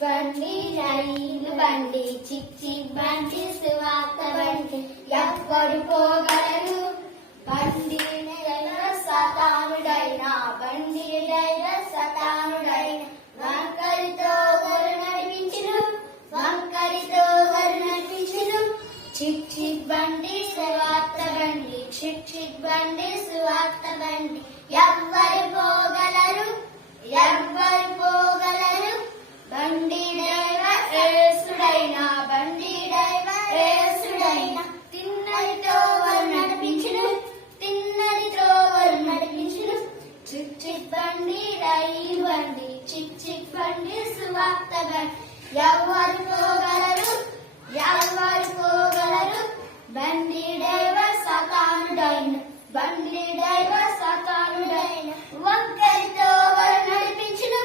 బండి రైలు బండి చిక్ చిక్ బండి సువార్త బండి ఎవ్వరు పోగలరు బండి డ్రైవర్ సతానుడైన బండి డ్రైవర్ సతానుడైన వంకరితో గరు నడిపించును వంకరితో గరు నడిపించును చిక్ చిక్ బండి సువార్త బండి చిక్ చిక్ బండి సువార్త బండి ఎవ్వరు పోగలరు ఎవ్వరు పోగలరు బండి డ్రైవర్ యేసుడైన బండి డ్రైవర్ యేసుడైన తిన్నదితో వారు నడిపించును తిన్నదితో వారు నడిపించును చిక్ చిక్ బండి రైలు బండి చిక్ చిక్ బండి సువార్త బండి ఎవ్వరు పోగలరు ఎవ్వరు పోగలరు బండి డ్రైవర్ సతానుడైన బండి డ్రైవర్ సతానుడైన వంకరితో వారు నడిపించును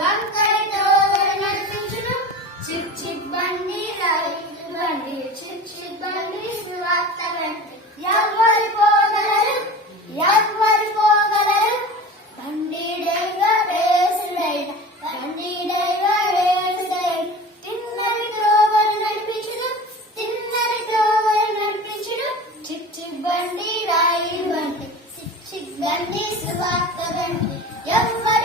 వంకరితో వారు నడిపించును చిక్ చిక్ బండి రైలు బండి చిక్ చిక్ బండి సువార్త బండి ఎవ్వరు పోగలరు ఎవ్వరు పోగలరు బండి డ్రైవర్ యేసుడైన బండి డ్రైవర్ యేసుడైన తిన్నదితో వారు నడిపించును తిన్నదితో వారు నడిపించును చిక్ చిక్ బండి రైలు బండి చిక్ చిక్ బండి సువార్త బండి ఎవ్వరు